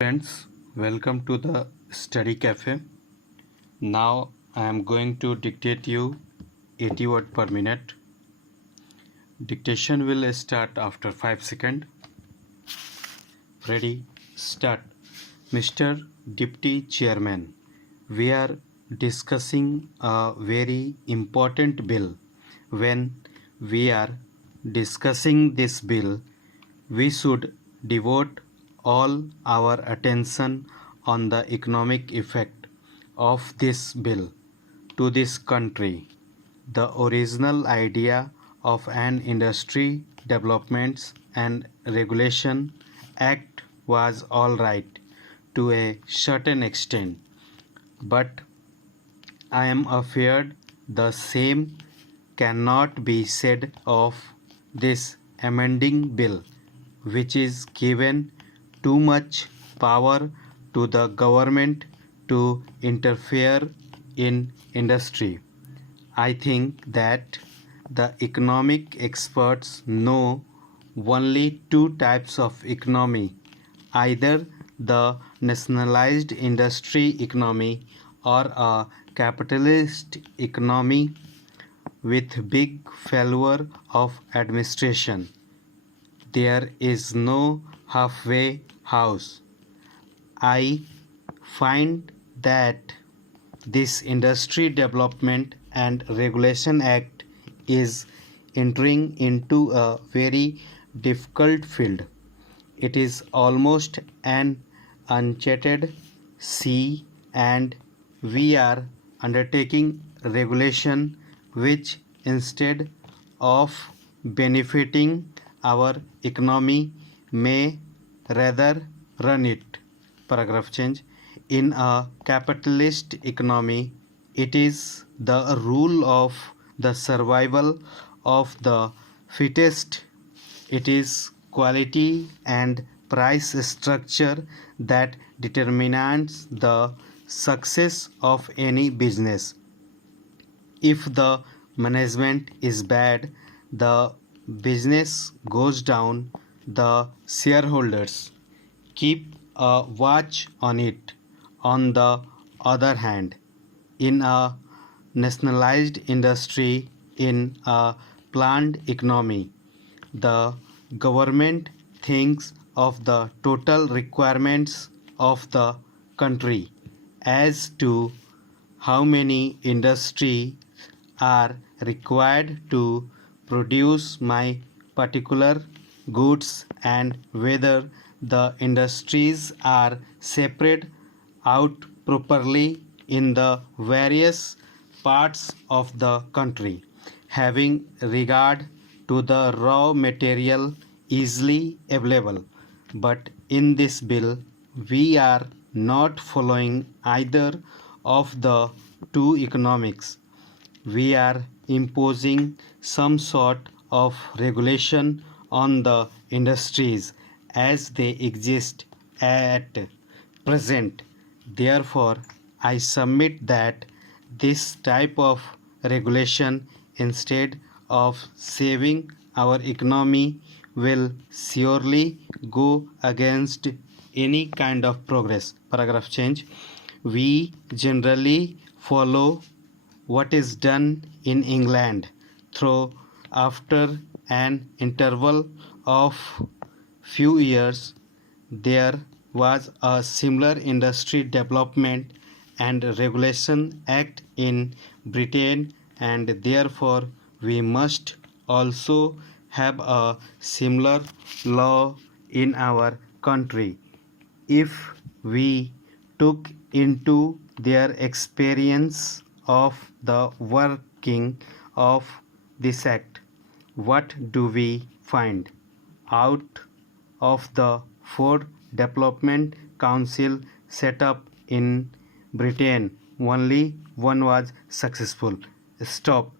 Friends, welcome to the Study Cafe. Now I am going to dictate you 80 words per minute. Dictation will start after 5 seconds. Ready? Start. Mr. Deputy Chairman, we are discussing a very important bill. When we are discussing this bill, we should devote all our attention on the economic effect of this bill to this country. The original idea of an Industry Developments and Regulation Act was all right to a certain extent, but I am afraid the same cannot be said of this amending bill, which is given too much power to the government to interfere in industry. I think that the economic experts know only two types of economy, either the nationalized industry economy or a capitalist economy with big failure of administration. There is no halfway house. I find that this Industry Development and Regulation Act is entering into a very difficult field. It is almost an uncharted sea, and we are undertaking regulation which, instead of benefiting our economy, may rather run it. Paragraph change. In a capitalist economy, it is the rule of the survival of the fittest. It is quality and price structure that determines the success of any business. If the management is bad, the business goes down. The shareholders keep a watch on it. On the other hand, in a nationalized industry, in a planned economy, the government thinks of the total requirements of the country as to how many industries are required to produce my particular goods and whether the industries are separate out properly in the various parts of the country, having regard to the raw material easily available. But in this bill, we are not following either of the two economics. We are imposing some sort of regulation on the industries as they exist at present. Therefore, I submit that this type of regulation, instead of saving our economy, will surely go against any kind of progress. Paragraph change. We generally follow what is done in England, though after an interval of few years there was a similar Industry Development and Regulation Act in Britain, and therefore we must also have a similar law in our country. If we took into their experience of the working of this act, what do we find? Out of the 4 development council set up in Britain, only one was successful. Stop.